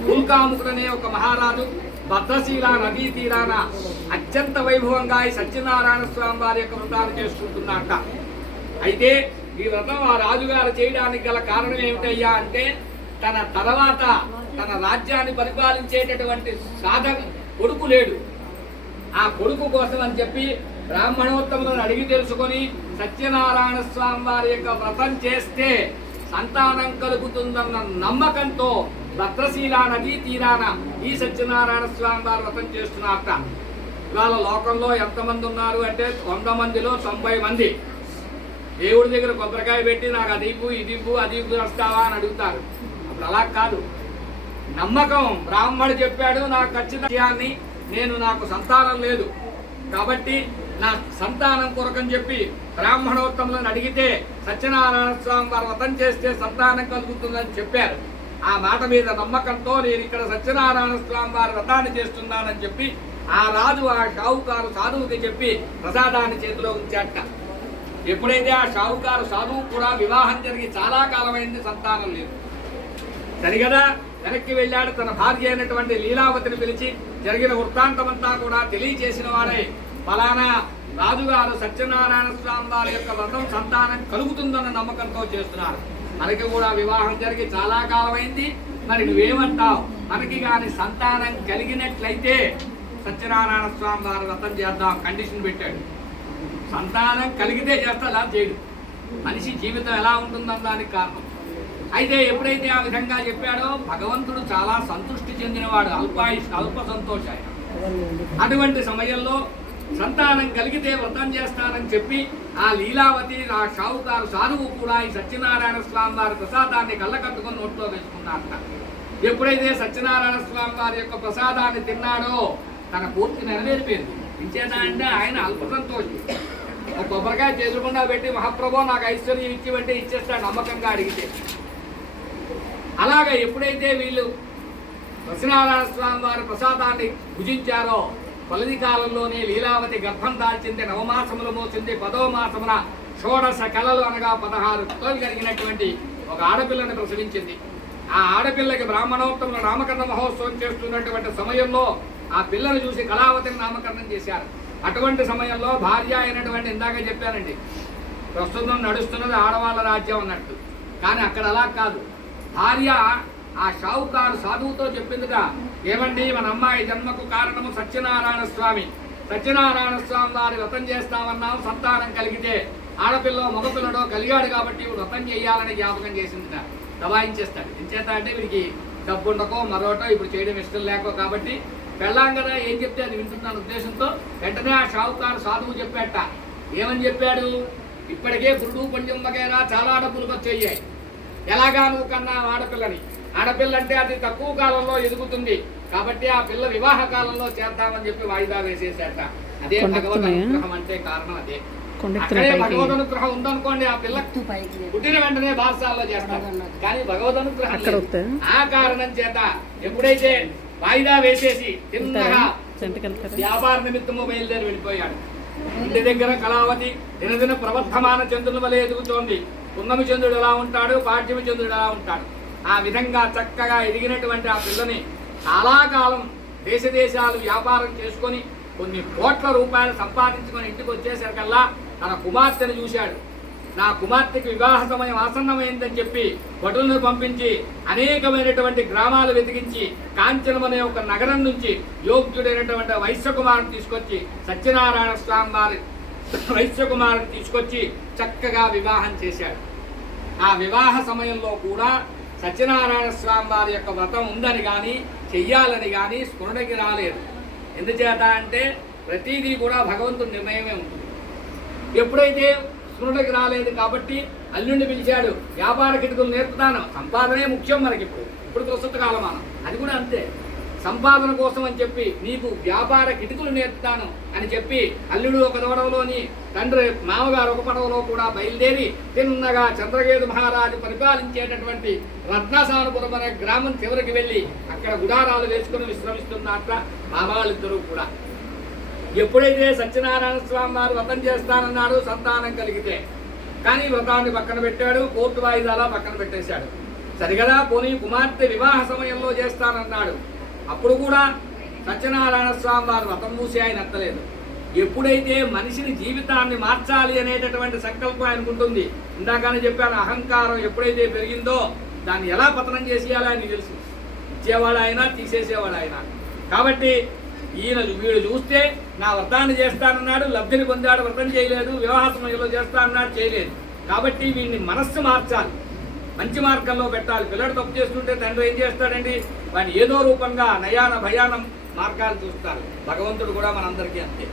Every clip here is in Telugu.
దుల్కాముకుడనే ఒక మహారాజు భద్రశీల నదీ తీరాన అత్యంత వైభవంగా ఈ సత్యనారాయణ స్వామి వారి యొక్క వ్రతాన్ని చేసుకుంటున్నట్ట అయితే ఈ వ్రతం ఆ రాజుగారు చేయడానికి గల కారణం ఏమిటయ్యా అంటే తన తర్వాత తన రాజ్యాన్ని పరిపాలించేటటువంటి సాధక కొడుకు లేడు. ఆ కొడుకు కోసం అని చెప్పి బ్రాహ్మణోత్తములను అడిగి తెలుసుకొని సత్యనారాయణ స్వామి వారి యొక్క వ్రతం చేస్తే సంతానం కలుగుతుందన్న నమ్మకంతో భద్రశీల నదీ తీరాన ఈ సత్యనారాయణ స్వామి వారు వ్రతం చేస్తున్నారట ఇవాళ లోకంలో ఎంతమంది ఉన్నారు అంటే వంద మందిలో తొంభై మంది. దేవుడి దగ్గర కొబ్బరికాయ పెట్టి నాకు అది ఇవ్వు ఇది ఇవ్వు అది ఇవ్వు వస్తావా అని అడుగుతారు. అప్పుడు అలా కాదు. నమ్మకం బ్రాహ్మడు చెప్పాడు నాకు ఖచ్చితాన్ని నేను నాకు సంతానం లేదు. కాబట్టి నా సంతానం కొరకని చెప్పి బ్రాహ్మణోత్తములను అడిగితే సత్యనారాయణ స్వామి వారు వ్రతం చేస్తే సంతానం కలుగుతుందని చెప్పారు. ఆ మాట మీద నమ్మకంతో నేను ఇక్కడ సత్యనారాయణ స్వామి వారి వ్రతాన్ని చేస్తున్నానని చెప్పి ఆ రాజు ఆ షావుకారు సాధువుకి చెప్పి ప్రసాదాన్ని చేతిలో ఉంచాట. ఎప్పుడైతే ఆ షావుకారు సాధువు కూడా వివాహం జరిగి చాలా కాలమైంది సంతానం లేదు. సరిగదా? వెనక్కి వెళ్ళాడు. తన భార్య అయినటువంటి లీలావతిని పిలిచి జరిగిన వృత్తాంతమంతా కూడా తెలియచేసిన వాడే ఫలానా రాజుగారు సత్యనారాయణ స్వామి వారి యొక్క వ్రతం సంతానం కలుగుతుందన్న నమ్మకంతో చేస్తున్నారు. మనకి కూడా వివాహం జరిగి చాలా కాలమైంది. మరి నువ్వేమంటావు? మనకి కానీ సంతానం కలిగినట్లయితే సత్యనారాయణ స్వామి వారి వ్రతం చేద్దాం కండిషన్ పెట్టాడు. సంతానం కలిగితే చేస్తా అలా చేయడు. మనిషి జీవితం ఎలా ఉంటుందన్న దానికి కారణం. అయితే ఎప్పుడైతే ఆ విధంగా చెప్పాడో భగవంతుడు చాలా సంతృష్టి చెందినవాడు అల్పాయుష్ అల్ప సంతోషాయ అటువంటి సమయంలో సంతానం కలిగితే వ్రతం చేస్తానని చెప్పి ఆ లీలావతి ఆ షావుకారు సాధువు కూడా ఈ సత్యనారాయణ స్వామి వారి ప్రసాదాన్ని కళ్ళకట్టుకొని నోట్లో వేసుకున్నారట. ఎప్పుడైతే సత్యనారాయణ స్వామి వారి యొక్క ప్రసాదాన్ని తిన్నాడో తన పూర్తి నెరవేరిపోయింది. ఇంచేత అంటే ఆయన అల్ప సంతోషి. ఒక కొబ్బరికాయ చేతుకుండా పెట్టి మహాప్రభు నాకు ఐశ్వర్యం ఇచ్చివంటే ఇచ్చేస్తాడు నమ్మకంగా అడిగితే. అలాగే ఎప్పుడైతే వీళ్ళు సత్యనారాయణ స్వామి వారి ప్రసాదాన్ని భుజించారో కొలది కాలంలోనే లీలావతి గర్భం దాల్చింది నవమాసములు మోసింది పదో మాసమున షోడశ కళలు అనగా పదహారు కళలు కలిగినటువంటి ఒక ఆడపిల్లని ప్రసవించింది. ఆ ఆడపిల్లకి బ్రాహ్మణోత్తముల నామకరణ మహోత్సవం చేస్తున్నటువంటి సమయంలో ఆ పిల్లను చూసి కళావతిని నామకరణం చేశారు. అటువంటి సమయంలో భార్య అయినటువంటి ఇందాక చెప్పానండి ప్రస్తుతం నడుస్తున్నది ఆడవాళ్ళ రాజ్యం అన్నట్టు. కానీ అక్కడ అలా కాదు. భార్య ఆ షావుకారు సాధువుతో చెప్పిందిగా ఏమండి మన అమ్మాయి జన్మకు కారణము సత్యనారాయణ స్వామి. సత్యనారాయణ స్వామి వారి వ్రతం చేస్తామన్నాం సంతానం కలిగితే ఆడపిల్ల మగపిల్లడో కలిగాడు కాబట్టి వ్రతం చేయాలని జ్ఞాపకం చేసిందిట. దబాయించేస్తాడు ఎంచేత అంటే వీడికి డబ్బు ఉండకో మరోటో ఇప్పుడు చేయడం ఇష్టం లేకో కాబట్టి పెళ్ళాం కదా ఏం చెప్తే అది వింటున్నాను ఉద్దేశంతో వెంటనే ఆ షావుకారు సాధువు చెప్పాట. ఏమని చెప్పాడు? ఇప్పటికే గురుడు పుణ్యం వగేరా చాలా డబ్బులు ఖర్చు అయ్యాయి. ఎలాగా నువ్వు కన్నా ఆడపిల్లని ఆడపిల్ల అంటే అది తక్కువ కాలంలో ఎదుగుతుంది. కాబట్టి ఆ పిల్ల వివాహ కాలంలో చేద్దామని చెప్పి వాయిదా వేసేసాట అదే భగవద్ అనుగ్రహం అంటే కారణం అదే. అక్కడే భగవద్ అనుగ్రహం ఉందనుకోండి ఆ పిల్ల పుట్టిన వెంటనే బారసాలలో చేస్తారు కానీ భగవద్ అనుగ్రహం? ఆ కారణం చేత ఎప్పుడైతే వాయిదా వేసేసి తిన్నగా వ్యాపార నిమిత్తము బయలుదేరి వెళ్ళిపోయాడు. ఇంటి దగ్గర కళావతి దినదిన ప్రవర్ధమాన చంద్రుని వలె ఎదుగుతోంది. పున్నమి చంద్రుడు ఎలా ఉంటాడు? పాఠ్యమి చంద్రుడు ఎలా ఉంటాడు? ఆ విధంగా చక్కగా ఎదిగినటువంటి ఆ పిల్లని చాలా కాలం దేశ దేశాలు వ్యాపారం చేసుకొని కొన్ని కోట్ల రూపాయలు సంపాదించుకొని ఇంటికి వచ్చేసరికల్లా తన కుమార్తెను చూశాడు. నా కుమార్తెకి వివాహ సమయం ఆసన్నమైందని చెప్పి భటులను పంపించి అనేకమైనటువంటి గ్రామాలు వెతికించి కాంచనం అనే ఒక నగరం నుంచి యోగ్యుడైనటువంటి వైశ్యకుమారుని తీసుకొచ్చి సత్యనారాయణ స్వామి వారి వైశ్యకుమారుని తీసుకొచ్చి చక్కగా వివాహం చేశాడు. ఆ వివాహ సమయంలో కూడా సత్యనారాయణ స్వామి వారి యొక్క వ్రతం ఉందని కానీ చెయ్యాలని కానీ స్మరణకి రాలేదు. ఎందుచేత అంటే ప్రతిదీ కూడా భగవంతుడు నిర్ణయమే ఉంటుంది. ఎప్పుడైతే స్మృతికి రాలేదు కాబట్టి అల్లుండి పిలిచాడు వ్యాపార కిటుకులు నేర్పుతాను సంపాదనే ముఖ్యం మనకి ఇప్పుడు ఇప్పుడు ప్రస్తుత కాలమానం. అది కూడా అంతే. సంపాదన కోసం అని చెప్పి నీకు వ్యాపార కిటుకులు నేర్పుతాను అని చెప్పి అల్లుడు ఒక దొడవలోని తండ్రి మామగారు ఒక పడవలో కూడా బయలుదేరి తిన్నగా చంద్రగేదు మహారాజు పరిపాలించేటటువంటి రత్నసానుపురం అనే గ్రామం చివరికి వెళ్ళి అక్కడ గుడారాలు వేసుకుని విశ్రమిస్తున్నట్ల మామగాళ్ళిద్దరూ కూడా. ఎప్పుడైతే సత్యనారాయణ స్వామి వారు వ్రతం చేస్తానన్నాడు సంతానం కలిగితే. కానీ వ్రతాన్ని పక్కన పెట్టాడు కోర్టు వాయిదాలా పక్కన పెట్టేశాడు. సరిగదా పోనీ కుమార్తె వివాహ సమయంలో చేస్తానన్నాడు. అప్పుడు కూడా సత్యనారాయణ స్వామి వారు వ్రతం మూసి ఆయన ఎత్తలేదు. ఎప్పుడైతే మనిషిని జీవితాన్ని మార్చాలి అనేటటువంటి సంకల్పం ఆయనకుంటుంది ఇందాకనే చెప్పాను అహంకారం ఎప్పుడైతే పెరిగిందో దాన్ని ఎలా పతనం చేసేయాలో ఆయన తెలుసు. ఇచ్చేవాడు ఆయన తీసేసేవాడు ఆయన కాబట్టి ఈయన వీడు చూస్తే నా వ్రతాన్ని చేస్తానన్నాడు లబ్ధిని పొందాడు వ్రతం చేయలేదు వివాహ సమయంలో చేస్తా అన్నాడు చేయలేదు. కాబట్టి వీడిని మనస్సు మార్చాలి. మంచి మార్గంలో పెట్టాలి. పిల్లడు తప్పు చేస్తుంటే తండ్రి ఏం చేస్తాడండి? వాడిని ఏదో రూపంగా నయాన భయానం మార్గాలు చూస్తారు. భగవంతుడు కూడా మనందరికీ అంతే.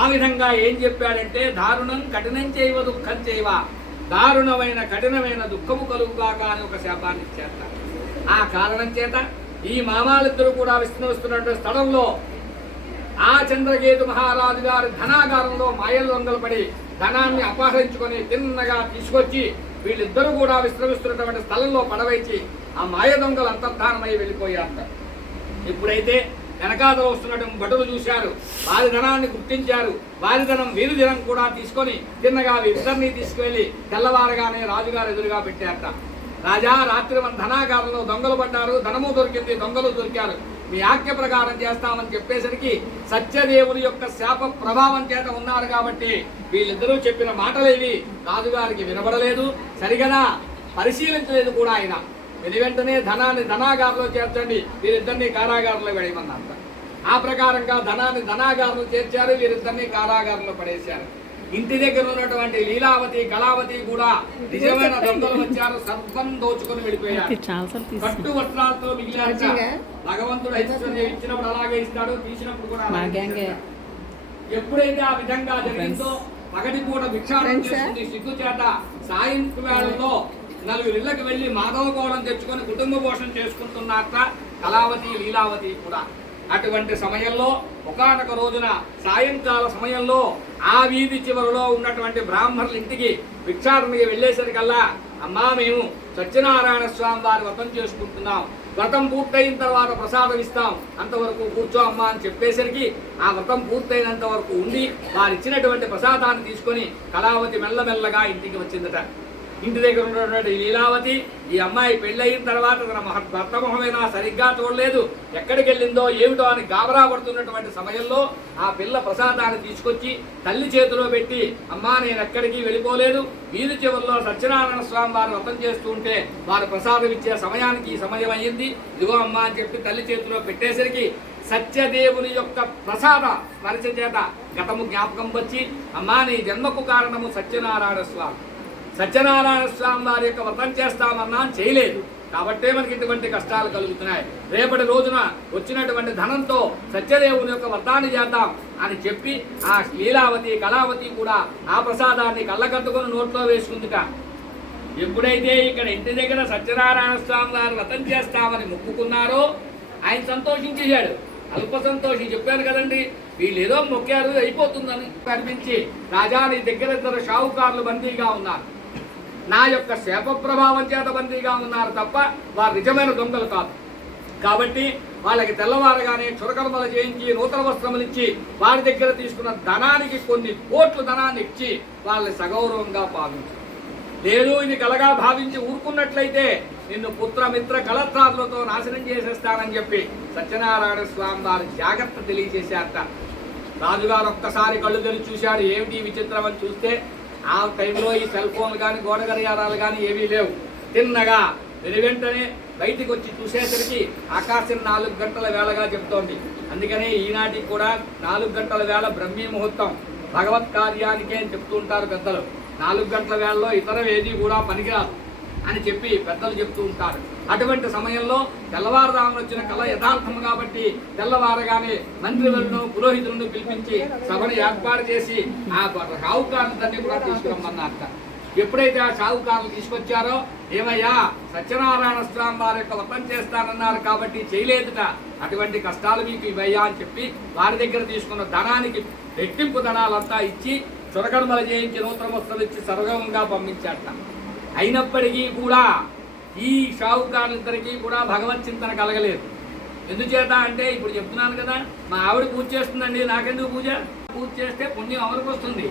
ఆ విధంగా ఏం చెప్పాడంటే దారుణం కఠినం చేయవ దుఃఖం చేయవ. దారుణమైన కఠినమైన దుఃఖము కలుగుగాక అని ఒక శాపాన్ని చేస్తారు ఆ కారణం చేత ఈ మామాలిద్దరూ కూడా విష్ణువస్తున్నటువంటి స్థలంలో ఆ చంద్రకేతు మహారాజు గారి ధనాగారంలో మాయలు దొంగలు పడి ధనాన్ని అపహరించుకొని తిన్నగా తీసుకొచ్చి వీళ్ళిద్దరూ కూడా విశ్రమిస్తున్నటువంటి స్థలంలో పడవేసి ఆ మాయ దొంగలు అంతర్ధానమై వెళ్ళిపోయారంట. ఇప్పుడైతే వెనకాతలో వస్తున్నటువంటి భటులు చూశారు. వారి ధనాన్ని గుర్తించారు. వారి ధనం వీరి ధనం కూడా తీసుకొని తిన్నగా ఇద్దరిని తీసుకువెళ్ళి తెల్లవారగానే రాజుగారు ఎదురుగా పెట్టారట. రాజా రాత్రి మన ధనాగారంలో దొంగలు పడ్డారు. ధనము దొరికింది దొంగలు దొరికారు. మీ ఆజ్ఞ ప్రకారం చేస్తామని చెప్పేసరికి సత్యదేవుని యొక్క శాప ప్రభావం చేత ఉన్నారు కాబట్టి వీళ్ళిద్దరూ చెప్పిన మాటలేవి రాజుగారికి వినబడలేదు సరిగదా పరిశీలించలేదు కూడా ఆయన. వెను వెంటనే ధనాన్ని ధనాగారంలో చేర్చండి వీరిద్దరిని కారాగారంలో వేయమన్నారు. ఆ ప్రకారంగా ధనాన్ని ధనాగారంలో చేర్చారు వీరిద్దరిని కారాగారంలో పడేశారు. ఇంటి దగ్గర ఉన్నటువంటి లీలావతి కళావతి కూడా నిజమైన దొంగలు వచ్చారు సర్వం దోచుకొని వెళ్ళిపోయారు. కట్టు వస్త్రాలతో మిగిలారు. మంచిగా. భగవంతుడు ఐశ్వర్యం ఇచ్చినప్పుడు అలాగే ఇస్తాడు తీసినప్పుడు కూడా. ఎప్పుడైతే ఆ విధంగా జరిగిందో పగటి పూట భిక్షాటన Friends, చేస్తుంది సిగ్గు చేత సాయంత్రం వేళల్లో నలుగురు ఇళ్ళకి వెళ్ళి మాధవ గౌడం తెచ్చుకొని కుటుంబ పోషణ చేసుకుంటున్నారట కళావతి లీలావతి కూడా. అటువంటి సమయంలో ఒకానొక రోజున సాయంకాల సమయంలో ఆ వీధి చివరిలో ఉన్నటువంటి బ్రాహ్మణుల ఇంటికి భిక్షాటనకి వెళ్ళేసరికల్లా అమ్మా మేము సత్యనారాయణ స్వామి వారి వ్రతం చేసుకుంటున్నాం. వ్రతం పూర్తయిన తర్వాత ప్రసాదం ఇస్తాం. అంతవరకు కూర్చో అమ్మా అని చెప్పేసరికి ఆ వ్రతం పూర్తయినంత వరకు ఉండి వారు ఇచ్చినటువంటి ప్రసాదాన్ని తీసుకొని కళావతి మెల్లమెల్లగా ఇంటికి వచ్చిందట. ఇంటి దగ్గర ఉన్నటువంటి లీలావతి ఈ అమ్మాయి పెళ్ళయిన తర్వాత తన భర్త మొహమైనా సరిగ్గా చూడలేదు. ఎక్కడికి వెళ్ళిందో ఏమిటో అని గాబరా పడుతున్నటువంటి సమయంలో ఆ పిల్ల ప్రసాదాన్ని తీసుకొచ్చి తల్లి చేతిలో పెట్టి అమ్మా నేను ఎక్కడికి వెళ్ళిపోలేదు. వీధి చివరిలో సత్యనారాయణ స్వామి వారు వ్రతం చేస్తూ ఉంటే వారు ప్రసాదం ఇచ్చే సమయానికి ఈ సమయం అయ్యింది. ఇదిగో అమ్మా అని చెప్పి తల్లి చేతిలో పెట్టేసరికి సత్యదేవుని యొక్క ప్రసాద స్మరణ చేత గతము జ్ఞాపకం వచ్చి అమ్మా నీ జన్మకు కారణము సత్యనారాయణ స్వామి. సత్యనారాయణ స్వామి వారి యొక్క వ్రతం చేస్తామన్నా చేయలేదు. కాబట్టే మనకి ఇటువంటి కష్టాలు కలుగుతున్నాయి. రేపటి రోజున వచ్చినటువంటి ధనంతో సత్యదేవుని యొక్క వ్రతాన్ని చేద్దాం అని చెప్పి ఆ లీలావతి కళావతి కూడా ఆ ప్రసాదాన్ని కళ్ళకట్టుకుని నోట్లో వేసుకుందిట. ఎప్పుడైతే ఇక్కడ ఇంటి దగ్గర సత్యనారాయణ స్వామి వారు వ్రతం చేస్తామని మొక్కుకున్నారో ఆయన సంతోషించేశాడు. అల్ప సంతోషి చెప్పారు కదండి వీళ్ళు ఏదో మొక్కారు అయిపోతుందని కనిపించి రాజా నీ దగ్గర ఇద్దరు షావుకారులు బందీగా ఉన్నారు. నా యొక్క శాప ప్రభావం చేత బందీగా ఉన్నారు తప్ప వారు నిజమైన దొంగలు కాదు. కాబట్టి వాళ్ళకి తెల్లవారగానే చురకర్మలు చేయించి నూతన వస్త్రములు ఇచ్చి వారి దగ్గర తీసుకున్న ధనానికి కొన్ని కోట్లు ధనాన్ని ఇచ్చి వాళ్ళని సగౌరవంగా పాలించారు లేదు ఇది కలగా భావించి ఊరుకున్నట్లయితే నిన్ను పుత్ర మిత్ర కలత్రాదులతో నాశనం చేసేస్తానని చెప్పి సత్యనారాయణ స్వామి వారి జాగ్రత్త తెలియజేశారట. రాజుగారు ఒక్కసారి కళ్ళు తెరిచి చూశాడు ఏమిటి విచిత్రం అని చూస్తే ఆ టైంలో ఈ సెల్ ఫోన్లు కానీ గోడ గడియారాలు కానీ ఏమీ లేవు. తిన్నగా వెను వెంటనే బయటికి వచ్చి చూసేసరికి ఆకాశం నాలుగు గంటల వేళగా చెప్తోంది అందుకనే ఈనాటికి కూడా నాలుగు గంటల వేళ బ్రహ్మీ ముహూర్తం. భగవత్ కార్యానికే అని చెప్తుంటారు పెద్దలు. నాలుగు గంటల వేళలో ఇతరం ఏది కూడా పనికిరాదు అని చెప్పి పెద్దలు చెప్తూ ఉంటారు. అటువంటి సమయంలో తెల్లవారుదామున వచ్చిన కళ యథార్థం కాబట్టి తెల్లవారగానే మంత్రులను పురోహితులను పిలిపించి సభను ఏర్పాటు చేసి ఆ షావుకారులందరినీ కూడా తీసుకురమ్మన్నారట. ఎప్పుడైతే ఆ షావుకారులు తీసుకొచ్చారో ఏమయ్యా సత్యనారాయణ స్వామి వారి యొక్క వ్రతం చేస్తానన్నారు కాబట్టి చేయలేదుట. అటువంటి కష్టాలు మీకు ఇవయ్యా అని చెప్పి వారి దగ్గర తీసుకున్న ధనానికి రెట్టింపు ధనాలంతా ఇచ్చి చురకర్మలు చేయించి నూతన వస్తువులు ఇచ్చి సర్వగంగా పంపించాట అయినప్పటికీ కూడా ఈ షావుకారులిద్దరికీ కూడా భగవత్ చింతన కలగలేదు. ఎందుచేత అంటే ఇప్పుడు చెప్తున్నాను కదా మా ఆవిడ పూజ చేస్తుందండి నాకెందుకు పూజ? పూజ చేస్తే పుణ్యం ఎవరికి వస్తుంది?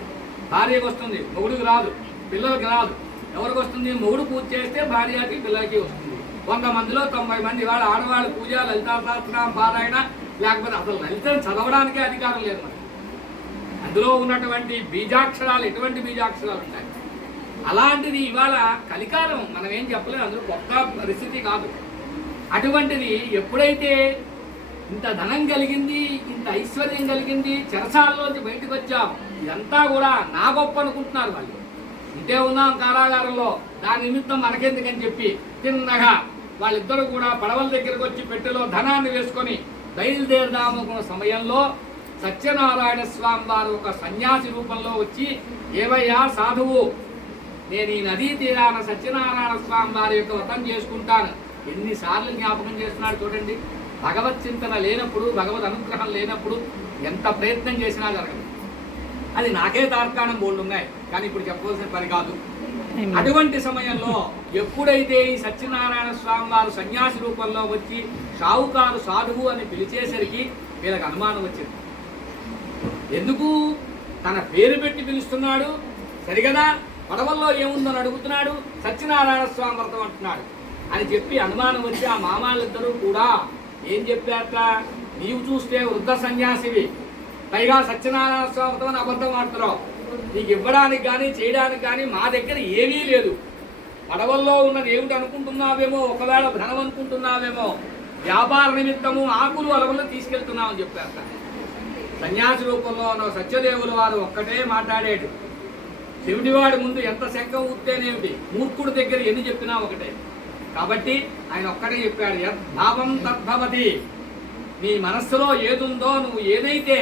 భార్యకు వస్తుంది మొగుడికి రాదు పిల్లలకి రాదు. ఎవరికి వస్తుంది? మొగుడు పూజ చేస్తే భార్యకి పిల్లలకి వస్తుంది. వంద మందిలో తొంభై మంది వాళ్ళ ఆడవాళ్ళు పూజ లలితా శాస్త్రం పారాయణ లేకపోతే అసలు లలితను చదవడానికే అధికారం లేదు మరి. అందులో ఉన్నటువంటి బీజాక్షరాలు ఎటువంటి బీజాక్షరాలు ఉంటాయి? అలాంటిది ఇవాళ కలికాలం మనం ఏం చెప్పలేము అందులో గొప్ప పరిస్థితి కాదు. అటువంటిది ఎప్పుడైతే ఇంత ధనం కలిగింది ఇంత ఐశ్వర్యం కలిగింది చెరసాలలోంచి బయటకు వచ్చాం ఇదంతా కూడా నా గొప్ప అనుకుంటున్నారు వాళ్ళు. ఇంటే ఉన్నాం కారాగారంలో దాని నిమిత్తం మనకెందుకని చెప్పి తిన్నగా వాళ్ళిద్దరూ కూడా పడవల దగ్గరకు వచ్చి పెట్టెలో ధనాన్ని వేసుకొని బయలుదేరదామనుకున్న సమయంలో సత్యనారాయణ స్వామి వారు ఒక సన్యాసి రూపంలో వచ్చి ఏవయ్యా సాధువు నేను ఈ నదీ తీరాన సత్యనారాయణ స్వామి వారి యొక్క వ్రతం చేసుకుంటాను. ఎన్నిసార్లు జ్ఞాపకం చేస్తున్నాడు చూడండి. భగవత్ చింతన లేనప్పుడు భగవద్ అనుగ్రహం లేనప్పుడు ఎంత ప్రయత్నం చేసినా జరగదు. అది నాకే తార్కాణం బోల్డ్ ఉన్నాయి. కానీ ఇప్పుడు చెప్పవలసిన పని కాదు. అటువంటి సమయంలో ఎప్పుడైతే ఈ సత్యనారాయణ స్వామి వారు సన్యాసి రూపంలో వచ్చి షావుకారు సాధువు అని పిలిచేసరికి వీళ్ళకి అనుమానం వచ్చింది. ఎందుకు? తన పేరు పెట్టి పిలుస్తున్నాడు. సరిగదా? పడవల్లో ఏముందని అడుగుతున్నాడు? సత్యనారాయణ స్వామి వ్రతం అంటున్నాడు. అని చెప్పి అనుమానం వచ్చి ఆ మామాలిద్దరూ కూడా ఏం చెప్పారట? నీవు చూస్తే వృద్ధ సన్యాసివి. పైగా సత్యనారాయణ స్వామి వ్రతం అని అబద్ధం ఆడుతున్నావు. నీకు ఇవ్వడానికి కానీ చేయడానికి కానీ మా దగ్గర ఏమీ లేదు. పడవల్లో ఉన్నది ఏమిటి అనుకుంటున్నావేమో? ఒకవేళ ధనం అనుకుంటున్నావేమో? వ్యాపార నిమిత్తము ఆకులు అలవలు తీసుకెళ్తున్నామని చెప్పారట. సన్యాసి రూపంలో ఉన్న సత్యదేవుల వారు ఒక్కటే మాట్లాడేడు శివుడివాడి ముందు ఎంత శంఖం ఊత్తేనేమిటి మూర్ఖుడి దగ్గర ఎన్ని చెప్పినా ఒకటే. కాబట్టి ఆయన ఒక్కడే చెప్పాడు యద్భావం తద్భవతి. నీ మనస్సులో ఏదుందో నువ్వు ఏదైతే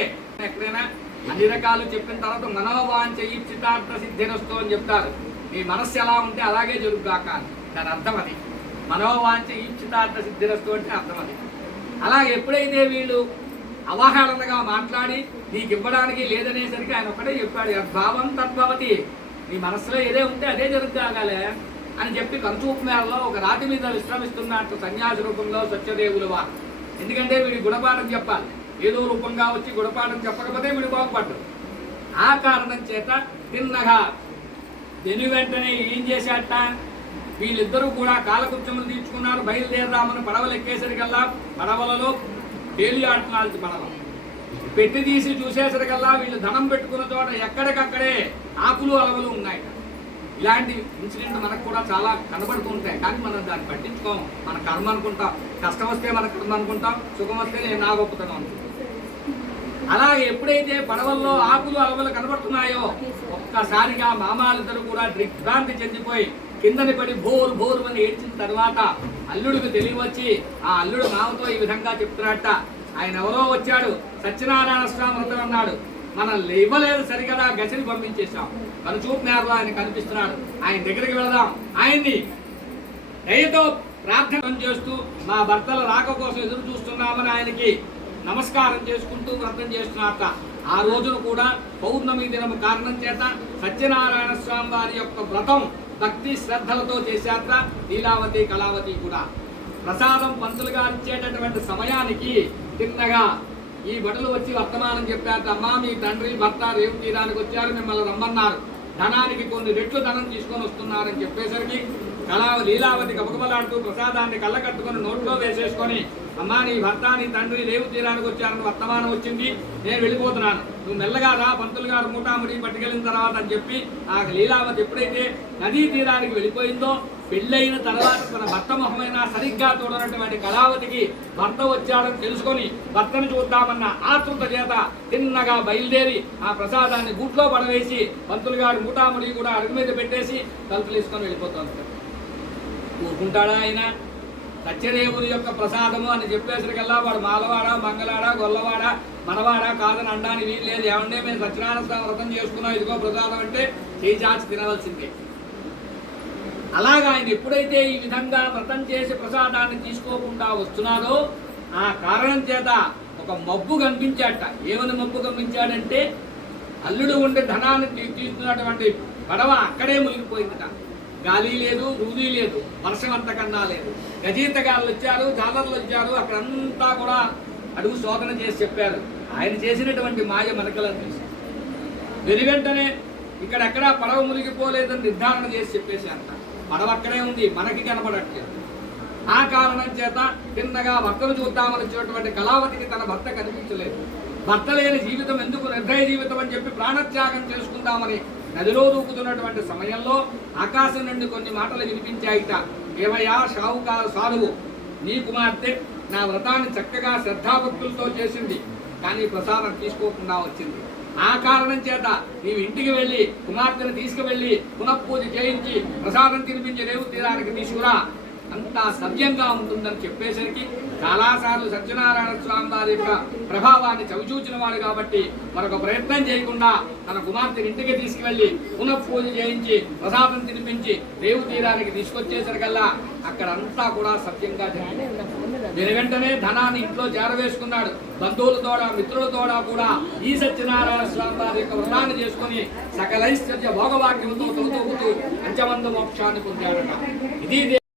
ఎక్కడైనా అన్ని రకాలు చెప్పిన తర్వాత మనోవాంచ ఈప్సితార్థ సిద్ధిరస్తు అని చెప్తారు. నీ మనస్సు ఎలా ఉంటే అలాగే జరుగుగాక దాని అర్థం అది. మనోవాంచ ఈప్సితార్థ సిద్ధిరస్తు అంటే అర్థం అది. అలాగే ఎప్పుడైతే వీళ్ళు అవహేళనగా మాట్లాడి నీకు ఇవ్వడానికి లేదనేసరికి ఆయన ఒకటే చెప్పాడు భావం తద్భవతి. నీ మనసులో ఏదే ఉంటే అదే జరుగుతాగాలే అని చెప్పి కంచూపు మేరలో ఒక రాతి మీద విశ్రమిస్తున్నట్టు సన్యాసి రూపంలో సత్యదేవులువా. ఎందుకంటే వీడి గుణపాఠం చెప్పాలి. ఏదో రూపంగా వచ్చి గుణపాఠం చెప్పకపోతే వీడు బాగుపడ్డు. ఆ కారణం చేత తిన్నగా. వెను వెంటనే ఏం చేశాట వీళ్ళిద్దరూ కూడా కాలకృత్యములు తీర్చుకున్నారు. బయలుదేరదామని పడవలు ఎక్కేసరికల్లా పడవలలో పేలి ఆడుతున్నారు పడవ. పెట్టి తీసి చూసేసరికల్లా వీళ్ళు ధనం పెట్టుకున్న చోట ఎక్కడికక్కడే ఆకులు అలవలు ఉన్నాయి. ఇలాంటి ఇన్సిడెంట్ మనకు కూడా చాలా కనబడుతూ ఉంటాయి కానీ మనం దాన్ని పట్టించుకోం. మన కర్మ అనుకుంటాం. కష్టం వస్తే మన కర్మ అనుకుంటాం. సుఖం వస్తే నేను నా గొప్పతనం అనుకుంటాం. అలాగే ఎప్పుడైతే పడవల్లో ఆకులు అలవలు కనబడుతున్నాయో ఒక్కసారిగా మామాలిద్దరు కూడా దిగ్భ్రాంతి చెందిపోయి కిందని పడి బోరు బోరు అని ఏడ్చిన తర్వాత అల్లుడికి తెలియవచ్చి ఆ అల్లుడు మామతో ఈ విధంగా చెప్తున్నట్ట ఆయన ఎవరో వచ్చాడు సత్యనారాయణ స్వామి వ్రతం అన్నాడు మనం ఇవ్వలేదు సరిగదా గసిని పంపించేశాం. మన చూపు మేరలో ఆయన కనిపిస్తున్నాడు. ఆయన దగ్గరికి వెళదాం. ఆయన్ని దయతో ప్రార్థన చేస్తూ మా భర్తల రాక కోసం ఎదురు చూస్తున్నామని ఆయనకి నమస్కారం చేసుకుంటూ వ్రతం చేస్తున్నారట ఆ రోజున కూడా పౌర్ణమి దినం కారణం చేత సత్యనారాయణ స్వామి వారి యొక్క వ్రతం భక్తి శ్రద్ధలతో చేశారట. లీలావతి కళావతి కూడా. ప్రసాదం పంతులుగా ఇచ్చేటటువంటి సమయానికి తిన్నగా ఈ బడులు వచ్చి వర్తమానం చెప్పారు అమ్మా మీ తండ్రి భర్త రేవు తీరానికి వచ్చారు మిమ్మల్ని రమ్మన్నారు. ధనానికి కొన్ని రెట్లు ధనం తీసుకొని వస్తున్నారని చెప్పేసరికి కళా లీలావతి గబగబలాడుతూ ప్రసాదాన్ని కళ్ళ కట్టుకొని నోట్లో వేసేసుకొని అమ్మా నీ భర్త నీ తండ్రి రేవు తీరానికి వచ్చారని వర్తమానం వచ్చింది. నేను వెళ్ళిపోతున్నాను. నువ్వు మెల్లగా రా పంతులు గారు మూటాముడి పట్టుకెళ్ళిన తర్వాత అని చెప్పి ఆ లీలావతి ఎప్పుడైతే నదీ తీరానికి వెళ్ళిపోయిందో పెళ్ళైన తర్వాత తన భర్త మొహమైనా సరిగ్గా చూడనటువంటి కళావతికి భర్త వచ్చాడని తెలుసుకొని భర్తను చూద్దామన్న ఆతృత చేత తిన్నగా బయలుదేరి ఆ ప్రసాదాన్ని గూట్లో పడవేసి పంతులు గారు మూటాముడి కూడా అడుగు మీద పెట్టేసి తలుపులు వేసుకొని వెళ్ళిపోతుంది ఊరుకుంటాడా ఆయన? సత్యదేవుని యొక్క ప్రసాదము అని చెప్పేసరికల్లా వాడు మాలవాడ మంగళాడ గొల్లవాడ మనవాడ కాదని అనడానికి వీలు లేదు. ఏమంటే మేము సత్యనారాయణ స్వామి వ్రతం చేసుకున్నాం. ఇదిగో ప్రసాదం అంటే చేయి చాచి తినవలసిందే. అలాగా ఆయన ఎప్పుడైతే ఈ విధంగా వ్రతం చేసి ప్రసాదాన్ని తీసుకోకుండా వస్తున్నారో ఆ కారణం చేత ఒక మబ్బు కనిపించాట. ఏమని మబ్బు కనిపించాడంటే అల్లుడు ఉండే ధనాన్ని తీసుకున్నటువంటి పడవ అక్కడే మునిగిపోయిందట. గాలి లేదు రూది లేదు వర్షం అంతకన్నా లేదు. గజీతగాళ్ళు వచ్చారు జాలర్లు వచ్చారు అక్కడంతా కూడా అడుగు శోధన చేసి చెప్పారు. ఆయన చేసినటువంటి మాయ మనకలా తెలుసు. వెను వెంటనే ఇక్కడెక్కడా పడవ మునిగిపోలేదని నిర్ధారణ చేసి చెప్పేసి అంట పడవ అక్కడే ఉంది మనకి కనబడట్లేదు ఆ కారణం చేత తిన్నగా భర్తను చూద్దామని వచ్చినటువంటి కళావతికి తన భర్త కనిపించలేదు. భర్త లేని జీవితం ఎందుకు నిర్భయ జీవితం అని చెప్పి ప్రాణత్యాగం చేసుకుందామని నదిలో దూకుతున్నటువంటి సమయంలో ఆకాశం నుండి కొన్ని మాటలు వినిపించాయిట. ఏమయ్యా షావుకారు సాధువు నీ కుమార్తె నా వ్రతాన్ని చక్కగా శ్రద్ధాభక్తులతో చేసింది. కానీ ప్రసాదం తీసుకోకుండా వచ్చింది. ఆ కారణం చేత నీవు ఇంటికి వెళ్ళి కుమార్తెను తీసుకువెళ్ళి పునఃపూజ చేయించి ప్రసాదం తినిపించి రేవు తీరానికి తీసుకురా. అంతా సవ్యంగా ఉంటుందని చెప్పేసరికి చాలాసార్లు సత్యనారాయణ స్వామి వారి యొక్క ప్రభావాన్ని చవిచూచిన వాడు కాబట్టి మరొక ప్రయత్నం చేయకుండా తన కుమార్తెని ఇంటికి తీసుకువెళ్ళి పునఃపూజ చేయించి ప్రసాదం తినిపించి రేవు తీరానికి తీసుకొచ్చేసరికల్లా అక్కడంతా కూడా సత్యంగా జరిగింది. దీని వెంటనే ధనాన్ని ఇంట్లో చేరవేసుకున్నాడు. బంధువులతోడ మిత్రులతోడ కూడా ఈ సత్యనారాయణ స్వామి వారి యొక్క వ్రతాన్ని చేసుకుని సకలైశ్వర్య భోగవాక్యంతో తొలుతూ అంచమంద మోక్షాన్ని పొందాడట ఇది